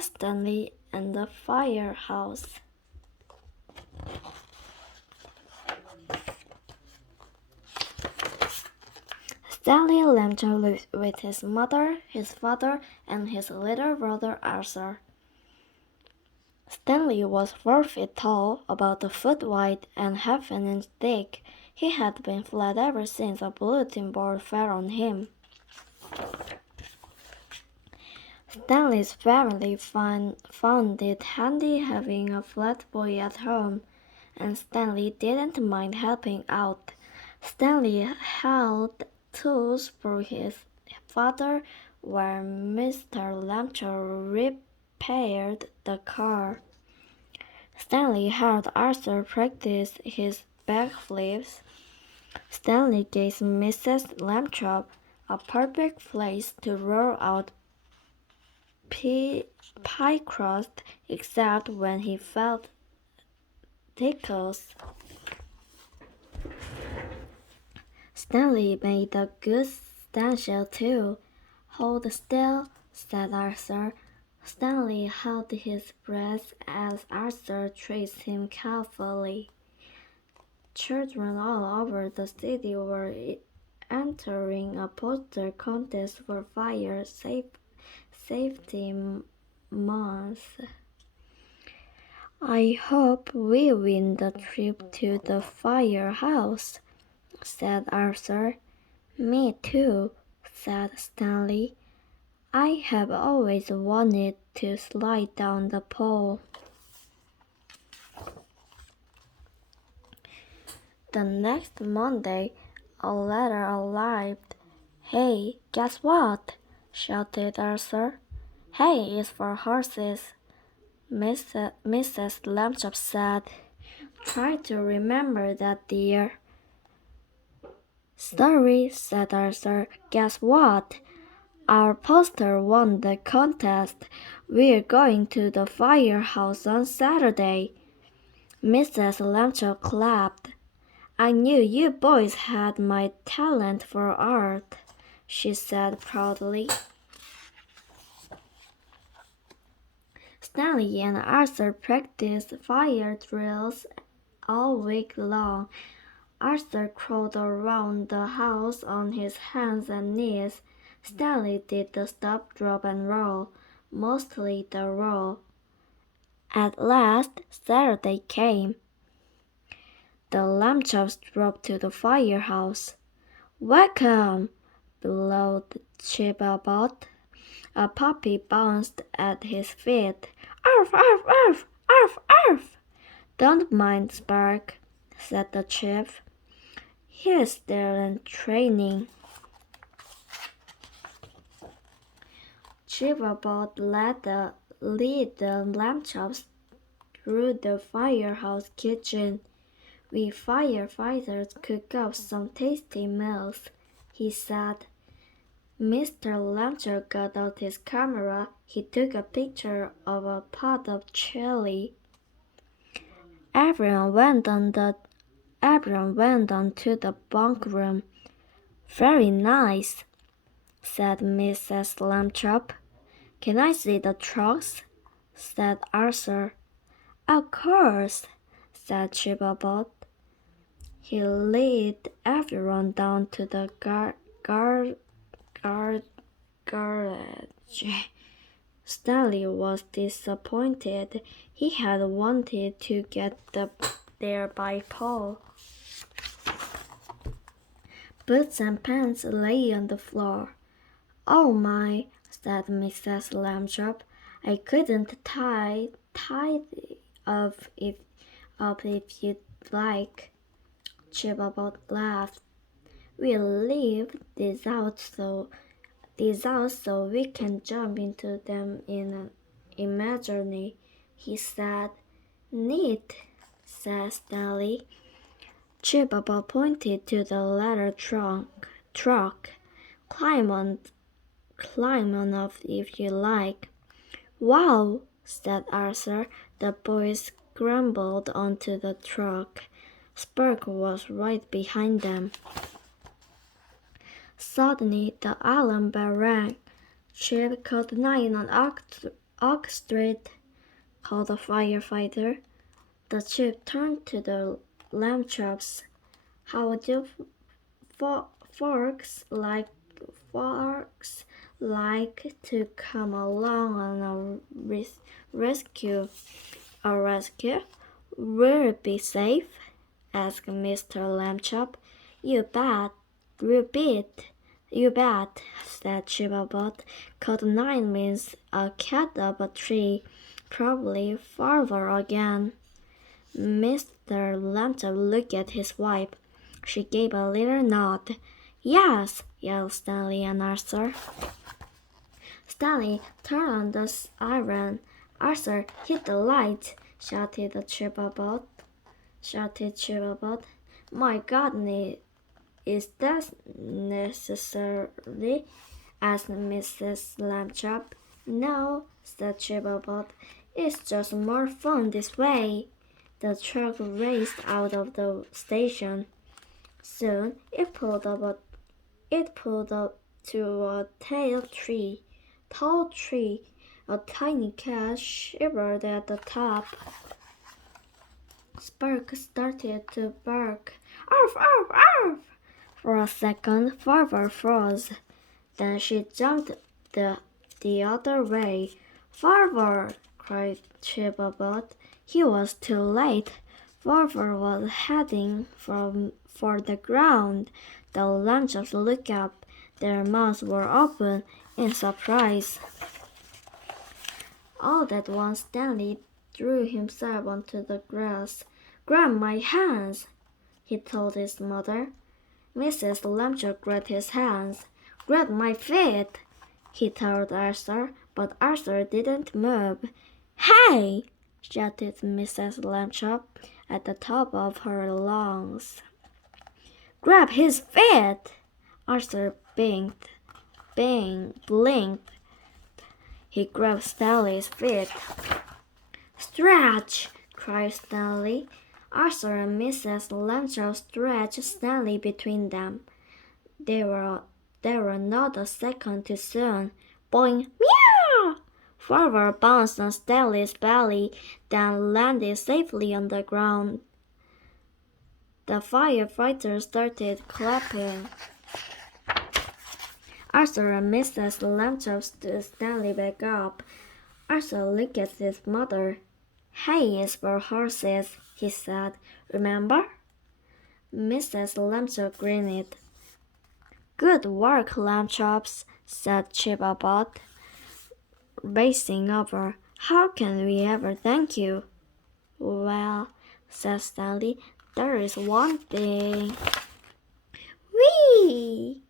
Stanley and the Firehouse. Stanley lived with his mother, his father, and his little brother Arthur. Stanley was 4 feet tall, about a foot wide, and half an inch thick. He had been flat ever since a bulletin board fell on him. Stanley's family found it handy having a flat boy at home, and Stanley didn't mind helping out. Stanley held tools for his father while Mr. Lamchar repaired the car. Stanley helped Arthur practice his backflips. Stanley gave Mrs. Lamchop a perfect place to roll out pie crust, except when he felt tickles. Stanley made a good stanchion too. Hold still, said Arthur. Stanley held his breath as Arthur traced him carefully. Children all over the city were entering a poster contest for fire safety month. I hope we win the trip to the firehouse, said Arthur. Me too, said Stanley. I have always wanted to slide down the pole. The next Monday, a letter arrived. Hey, guess what? Shouted Arthur. Hey, it's for horses, Mrs. Lamchop said. Try to remember that, dear. Sorry, said Arthur. Guess what? Our poster won the contest. We're going to the firehouse on Saturday. Mrs. Lamchop clapped. I knew you boys had my talent for art, she said proudly. Stanley and Arthur practiced fire drills all week long. Arthur crawled around the house on his hands and knees. Stanley did the stop, drop, and roll, mostly the roll. At last, Saturday came. The Lamchops drove to the firehouse. Welcome, bellowed Chipabot. A puppy bounced at his feet. Arf, arf, arf, arf, arf. Don't mind Spark, said the chief. He's still in training. Chipabot led the Lamchops through the firehouse kitchen. We firefighters cook up some tasty meals, he said. Mr. Lamcher got out his camera. He took a picture of a pot of chili. Everyone went on to the bunk room. Very nice, said Mrs. Lamchop. Can I see the trucks? Said Arthur. Of course, said Chipabot. He led everyone down to the garage. Stanley was disappointed. He had wanted to get there by pole. Boots and pants lay on the floor. Oh my, said Mrs. Lamchop. I couldn't tie up if you'd like. Chipabot laughed. We'll leave these out so we can jump into them in an imaginary, he said. Neat, said Stanley. Chipabot pointed to the ladder truck. Climb on up if you like. Wow, said Arthur. The boys scrambled onto the truck. Spark was right behind them. Suddenly, the alarm bell rang. Chip called 9 on Oak Street, called the firefighter. The chip turned to the lamb chops. How do forks like to come along on a rescue? A rescue? Will it be safe? Asked Mr. Lambchop. You bet. You bet, said Chibabot. Code 9 means a cat up a tree, probably farther again. Mr. Lambchop looked at his wife. She gave a little nod. Yes, yelled Stanley and Arthur. Stanley turned on the iron. Arthur, hit the light, shouted Chibabot. My God, is that necessary? Asked Mrs. Lambchop. No, said Chibabot. It's just more fun this way. The truck raced out of the station. Soon it pulled up to a tall tree. A tiny cat shivered at the top. Spurk started to bark. Arf, arf, arf! For a second, Farver froze. Then she jumped the other way. Farver! Cried Chibabot. He was too late. Farver was heading for the ground. The Lambchops looked up. Their mouths were open in surprise. All at once Stanley threw himself onto the grass. Grab my hands, he told his mother. Mrs. Lambchop grabbed his hands. Grab my feet, he told Arthur, but Arthur didn't move. Hey! Shouted Mrs. Lambchop at the top of her lungs. Grab his feet! Arthur blinked. He grabbed Stanley's feet. Stretch! Cried Stanley. Arthur and Mrs. Lambchop stretched Stanley between them. They were not a second too soon. Boing! Meow! Farver bounced on Stanley's belly, then landed safely on the ground. The firefighters started clapping. Arthur and Mrs. Lambchop stood Stanley back up. Arthur looked at his mother. Hey, it's for horses, he said. Remember? Mrs. Lambchop grinned. Good work, Lambchops, said Chibabot, racing over. How can we ever thank you? Well, said Stanley, there is one thing. Whee!